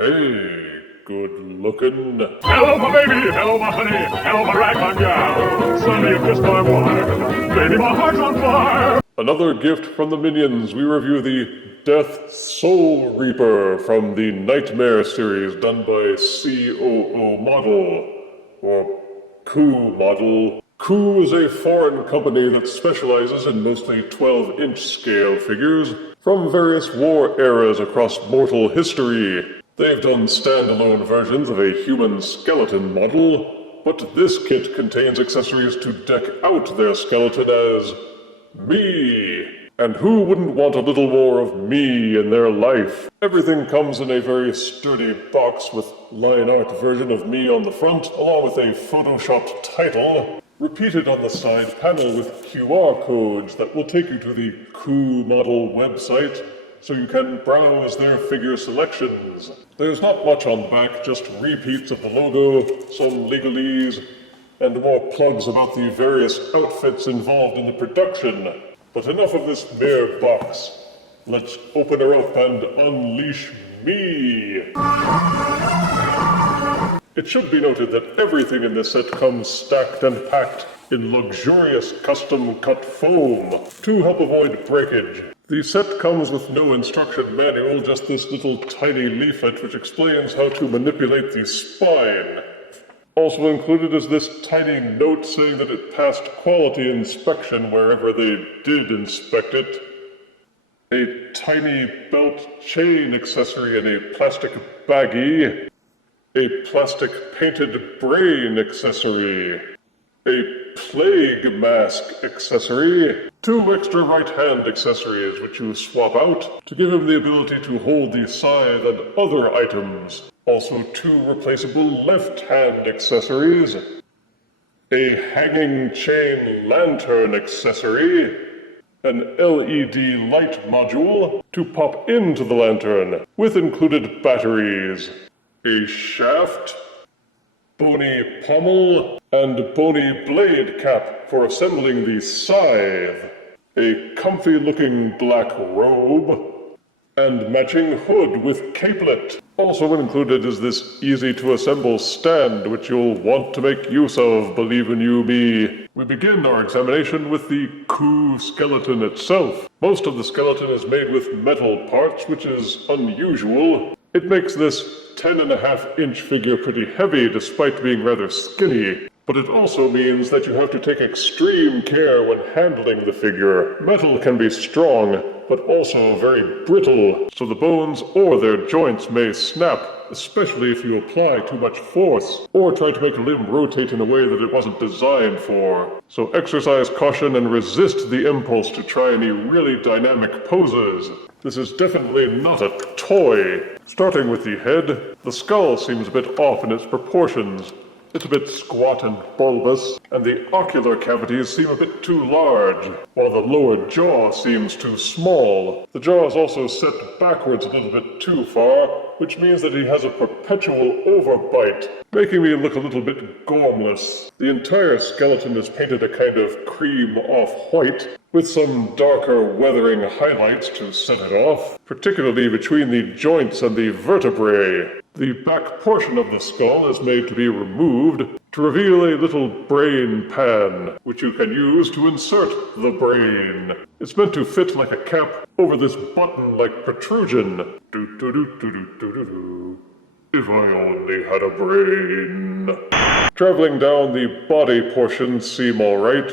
Hey, good looking. Hello, my baby. Hello, my honey. Hello, my ragtime gal. Sonny, you kissed my wife. Baby, my heart's on fire. Another gift from the Minions. We review the Death Soul Reaper from the Nightmare series done by COO Model, or COO Model. COO is a foreign company that specializes in mostly 12-inch scale figures from various war eras across mortal history. They've done standalone versions of a human skeleton model, but this kit contains accessories to deck out their skeleton as me. And who wouldn't want a little more of me in their life? Everything comes in a very sturdy box with line art version of me on the front, along with a photoshopped title, repeated on the side panel with QR codes that will take you to the COO Model website, so you can browse their figure selections. There's not much on the back, just repeats of the logo, some legalese, and more plugs about the various outfits involved in the production. But enough of this mere box. Let's open her up and unleash me. It should be noted that everything in this set comes stacked and packed in luxurious custom-cut foam to help avoid breakage. The set comes with no instruction manual, just this little tiny leaflet which explains how to manipulate the spine. Also included is this tiny note saying that it passed quality inspection wherever they did inspect it. A tiny belt chain accessory in a plastic baggie. A plastic painted brain accessory. A plague mask accessory. 2 extra right hand accessories which you swap out to give him the ability to hold the scythe and other items. Also 2 replaceable left hand accessories. A hanging chain lantern accessory. An LED light module to pop into the lantern with included batteries. A shaft, bony pommel, and bony blade cap for assembling the scythe, a comfy-looking black robe, and matching hood with capelet. Also included is this easy-to-assemble stand, which you'll want to make use of, believe in you me. We begin our examination with the COO skeleton itself. Most of the skeleton is made with metal parts, which is unusual. It makes this 10.5-inch figure pretty heavy despite being rather skinny, but it also means that you have to take extreme care when handling the figure. Metal can be strong, but also very brittle, so the bones or their joints may snap, especially if you apply too much force, or try to make a limb rotate in a way that it wasn't designed for. So exercise caution and resist the impulse to try any really dynamic poses. This is definitely not a toy. Starting with the head, the skull seems a bit off in its proportions. It's a bit squat and bulbous, and the ocular cavities seem a bit too large, while the lower jaw seems too small. The jaw is also set backwards a little bit too far, which means that he has a perpetual overbite, making me look a little bit gormless. The entire skeleton is painted a kind of cream off-white, with some darker weathering highlights to set it off, particularly between the joints and the vertebrae. The back portion of the skull is made to be removed to reveal a little brain pan, which you can use to insert the brain. It's meant to fit like a cap over this button-like protrusion. If I only had a brain. Traveling down the body portions seem alright,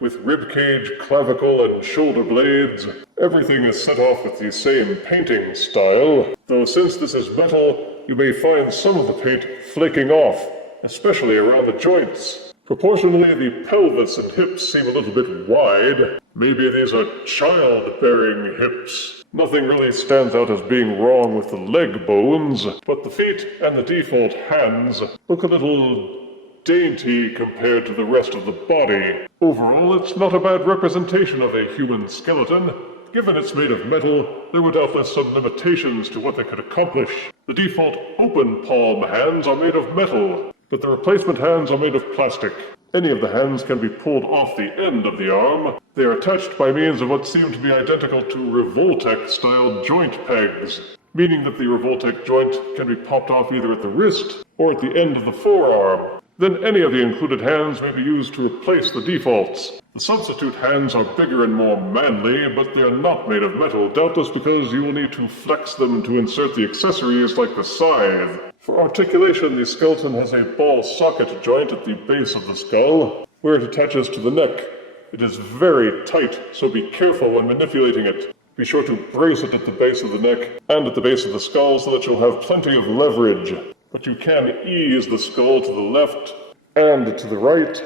with ribcage, clavicle, and shoulder blades. Everything is set off with the same painting style, though since this is metal, you may find some of the paint flaking off, especially around the joints. Proportionally, the pelvis and hips seem a little bit wide. Maybe these are childbearing hips. Nothing really stands out as being wrong with the leg bones, but the feet and the default hands look a little dainty compared to the rest of the body. Overall, it's not a bad representation of a human skeleton. Given it's made of metal, there were doubtless some limitations to what they could accomplish. The default open palm hands are made of metal, but the replacement hands are made of plastic. Any of the hands can be pulled off the end of the arm. They are attached by means of what seem to be identical to Revoltech-style joint pegs. meaning that the Revoltech joint can be popped off either at the wrist or at the end of the forearm. Then any of the included hands may be used to replace the defaults. The substitute hands are bigger and more manly, but they are not made of metal, doubtless because you will need to flex them to insert the accessories like the scythe. For articulation, the skeleton has a ball socket joint at the base of the skull, where it attaches to the neck. It is very tight, so be careful when manipulating it. Be sure to brace it at the base of the neck and at the base of the skull so that you'll have plenty of leverage. But you can ease the skull to the left and to the right,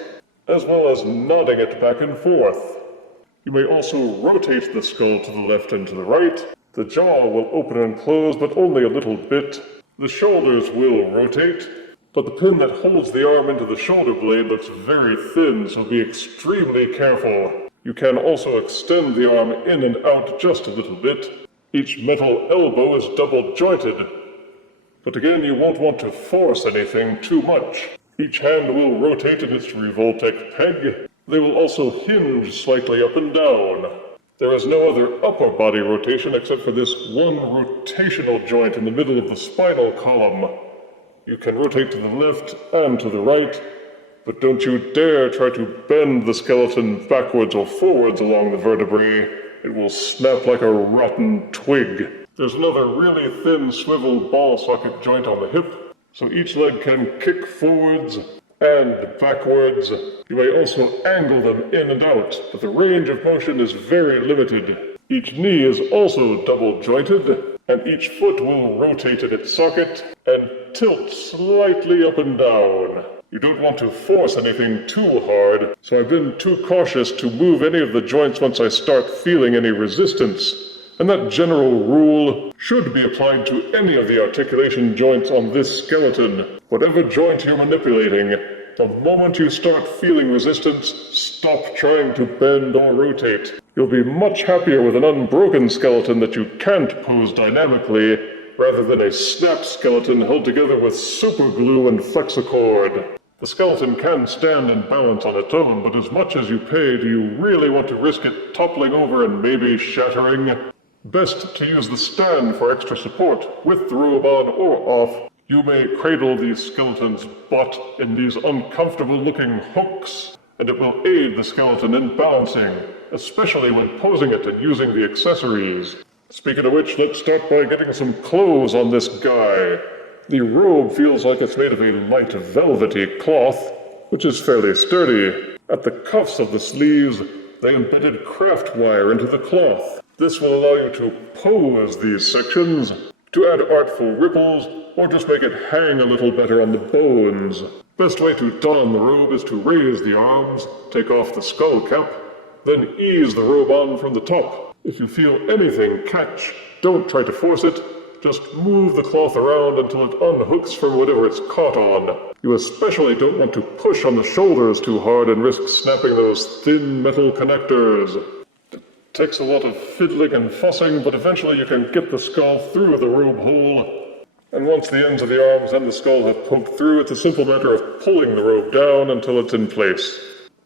as well as nodding it back and forth. You may also rotate the skull to the left and to the right. The jaw will open and close, but only a little bit. The shoulders will rotate, but the pin that holds the arm into the shoulder blade looks very thin, so be extremely careful. You can also extend the arm in and out just a little bit. Each metal elbow is double jointed. But again, you won't want to force anything too much. Each hand will rotate in its Revoltech peg. They will also hinge slightly up and down. There is no other upper body rotation except for this one rotational joint in the middle of the spinal column. You can rotate to the left and to the right, but don't you dare try to bend the skeleton backwards or forwards along the vertebrae. It will snap like a rotten twig. There's another really thin swivel ball socket joint on the hip, so each leg can kick forwards and backwards. You may also angle them in and out, but the range of motion is very limited. Each knee is also double jointed, and each foot will rotate in its socket and tilt slightly up and down. You don't want to force anything too hard, so I've been too cautious to move any of the joints once I start feeling any resistance. And that general rule should be applied to any of the articulation joints on this skeleton. Whatever joint you're manipulating, the moment you start feeling resistance, stop trying to bend or rotate. You'll be much happier with an unbroken skeleton that you can't pose dynamically, rather than a snapped skeleton held together with super glue and flexicord. The skeleton can stand and balance on its own, but as much as you pay, do you really want to risk it toppling over and maybe shattering? Best to use the stand for extra support, with the robe on or off. You may cradle the skeleton's butt in these uncomfortable-looking hooks, and it will aid the skeleton in balancing, especially when posing it and using the accessories. Speaking of which, let's start by getting some clothes on this guy. The robe feels like it's made of a light velvety cloth, which is fairly sturdy. At the cuffs of the sleeves, they embedded craft wire into the cloth. This will allow you to pose these sections, to add artful ripples, or just make it hang a little better on the bones. Best way to don the robe is to raise the arms, take off the skull cap, then ease the robe on from the top. If you feel anything catch, don't try to force it. Just move the cloth around until it unhooks from whatever it's caught on. You especially don't want to push on the shoulders too hard and risk snapping those thin metal connectors. It takes a lot of fiddling and fussing, but eventually you can get the skull through the robe hole. And once the ends of the arms and the skull have poked through, it's a simple matter of pulling the robe down until it's in place.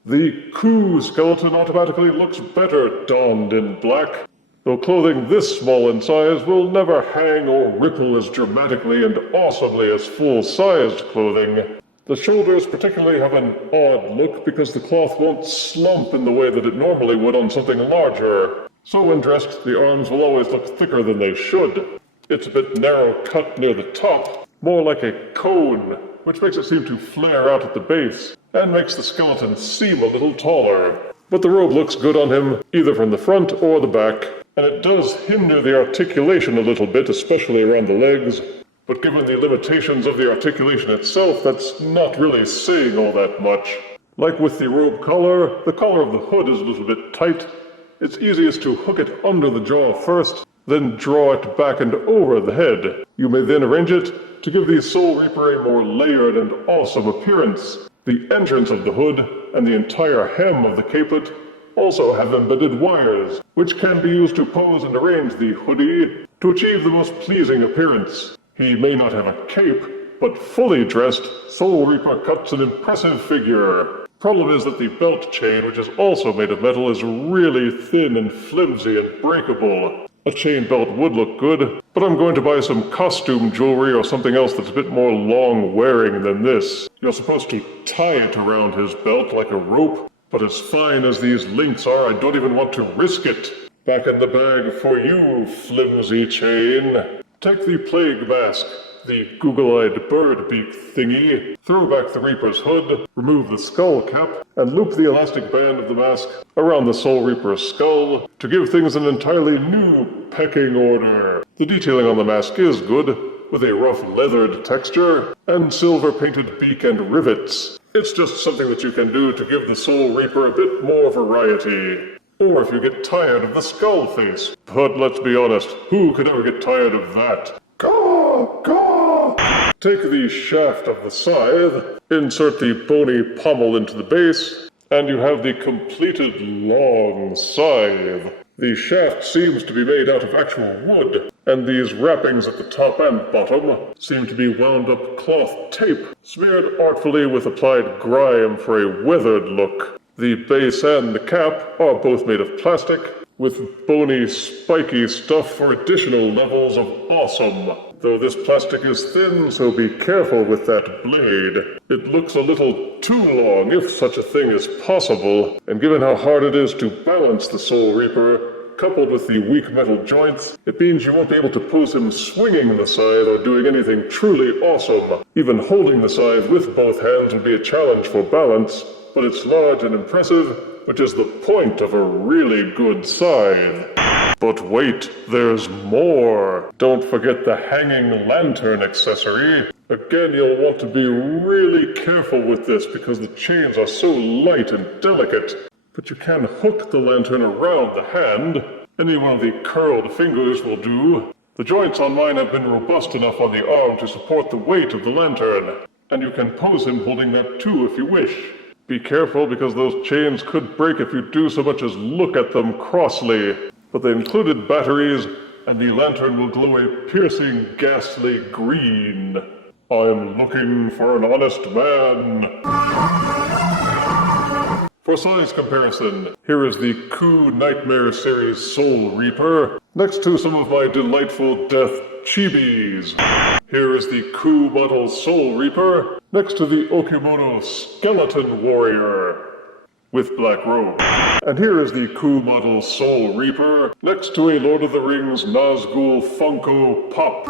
The COO skeleton automatically looks better donned in black, though clothing this small in size will never hang or ripple as dramatically and awesomely as full-sized clothing. The shoulders particularly have an odd look because the cloth won't slump in the way that it normally would on something larger. So when dressed, the arms will always look thicker than they should. It's a bit narrow cut near the top, more like a cone, which makes it seem to flare out at the base, and makes the skeleton seem a little taller. But the robe looks good on him, either from the front or the back, and it does hinder the articulation a little bit, especially around the legs. But given the limitations of the articulation itself, that's not really saying all that much. Like with the robe collar, the collar of the hood is a little bit tight. It's easiest to hook it under the jaw first, then draw it back and over the head. You may then arrange it to give the Soul Reaper a more layered and awesome appearance. The entrance of the hood and the entire hem of the capelet also have embedded wires, which can be used to pose and arrange the hoodie to achieve the most pleasing appearance. He may not have a cape, but fully dressed, Soul Reaper cuts an impressive figure. Problem is that the belt chain, which is also made of metal, is really thin and flimsy and breakable. A chain belt would look good, but I'm going to buy some costume jewelry or something else that's a bit more long-wearing than this. You're supposed to tie it around his belt like a rope, but as fine as these links are, I don't even want to risk it. Back in the bag for you, flimsy chain. Take the plague mask, the google-eyed bird beak thingy, throw back the Reaper's hood, remove the skull cap, and loop the elastic band of the mask around the Soul Reaper's skull to give things an entirely new pecking order. The detailing on the mask is good, with a rough leathered texture and silver-painted beak and rivets. It's just something that you can do to give the Soul Reaper a bit more variety. Or if you get tired of the skull face. But let's be honest, who could ever get tired of that? Caw, caw. Take the shaft of the scythe, insert the bony pommel into the base, and you have the completed long scythe. The shaft seems to be made out of actual wood, and these wrappings at the top and bottom seem to be wound up cloth tape, smeared artfully with applied grime for a weathered look. The base and the cap are both made of plastic, with bony, spiky stuff for additional levels of awesome. Though this plastic is thin, so be careful with that blade. It looks a little too long, if such a thing is possible, and given how hard it is to balance the Soul Reaper, coupled with the weak metal joints, it means you won't be able to pose him swinging the scythe or doing anything truly awesome. Even holding the scythe with both hands would be a challenge for balance, but it's large and impressive, which is the point of a really good scythe. But wait, there's more! Don't forget the hanging lantern accessory. Again, you'll want to be really careful with this because the chains are so light and delicate. But you can hook the lantern around the hand. Any one of the curled fingers will do. The joints on mine have been robust enough on the arm to support the weight of the lantern, and you can pose him holding that too if you wish. Be careful because those chains could break if you do so much as look at them crossly. But they included batteries, and the lantern will glow a piercing, ghastly green. I'm looking for an honest man. For size comparison, here is the COO Nightmare Series Soul Reaper, next to some of my delightful death chibis. Here is the COO Model Soul Reaper, next to the Okimono Skeleton Warrior with black robe. And here is the COO Model Soul Reaper, next to a Lord of the Rings Nazgul Funko Pop.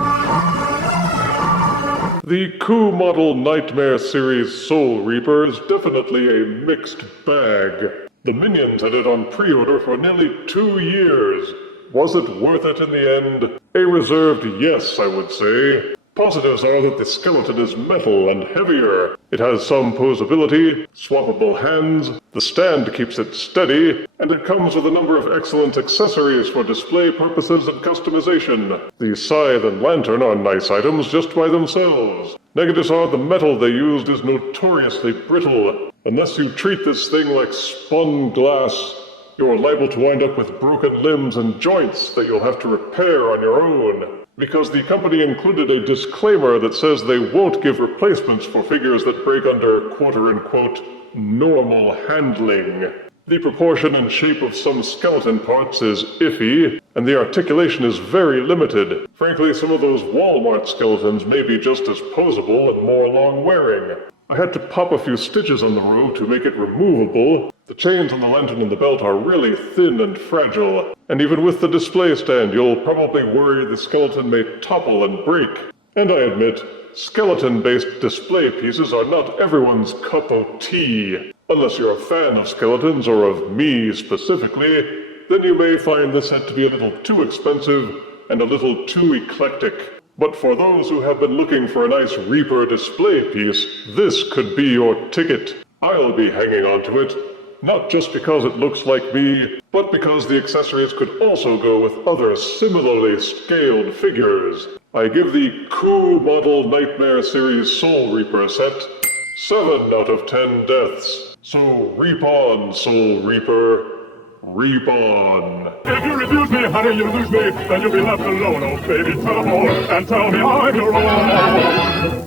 The COO Model Nightmare Series Soul Reaper is definitely a mixed bag. The Minions had it on pre-order for nearly 2 years. Was it worth it in the end? A reserved yes, I would say. Positives are that the skeleton is metal and heavier. It has some posability, swappable hands, the stand keeps it steady, and it comes with a number of excellent accessories for display purposes and customization. The scythe and lantern are nice items just by themselves. Negatives are the metal they used is notoriously brittle. Unless you treat this thing like spun glass, you're liable to wind up with broken limbs and joints that you'll have to repair on your own. Because the company included a disclaimer that says they won't give replacements for figures that break under quote-unquote normal handling. The proportion and shape of some skeleton parts is iffy, and the articulation is very limited. Frankly, some of those Walmart skeletons may be just as posable and more long-wearing. I had to pop a few stitches on the robe to make it removable. The chains on the lantern and the belt are really thin and fragile, and even with the display stand, you'll probably worry the skeleton may topple and break. And I admit, skeleton-based display pieces are not everyone's cup of tea. Unless you're a fan of skeletons, or of me specifically, then you may find this set to be a little too expensive and a little too eclectic. But for those who have been looking for a nice Reaper display piece, this could be your ticket. I'll be hanging on to it, not just because it looks like me, but because the accessories could also go with other similarly scaled figures. I give the COO Model Nightmare Series Soul Reaper set 7 out of 10 deaths. So reap on, Soul Reaper. Reap on. If you refuse me, honey, you lose me. Then you'll be left alone, oh baby. Tell them all and tell me I'm your own.